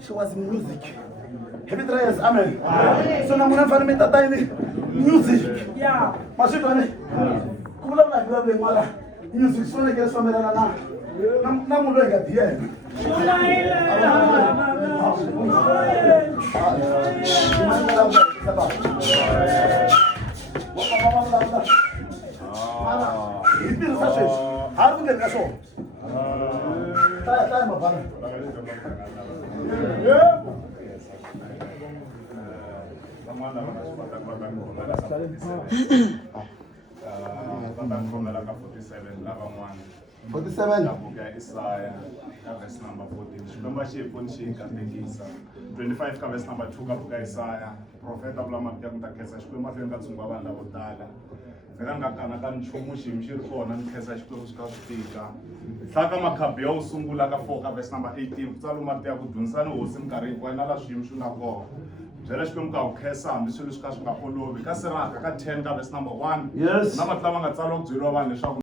She was music. Have you tried? Amen. So now I'm going to music. Yeah. Masukane. Kula na bila bila mala. Music so na kesa mera na. Na mulo ga dia. 47 buku ya Isaya ka verse number 14 xikwembu xi hi pfuni xi hi katekisa 25 ka verse number 2 ka buku ya Isaya profeta vula mati ya ku ta khensa xikwembu mahlweni ka tshungu va vanhu lavo tala vhela ni nga kanakani nchumu xiyimo xi ri kona ni khensa xikwembu xi kha swi tika hlaka makhabiya wo sungula ka 4 ka verse number 18 ku tsariwe mati ya ku dyondzisani hosi minkarhi hinkwayo na laha swiyimo swi nga kona byela xikwembu ka wu khensa hambi swilo swi ka swi nga olovi ka siraka ka 10 ka verse number 1 yes na mati lama nga tsariwa ku byeriwa vanhu leswaku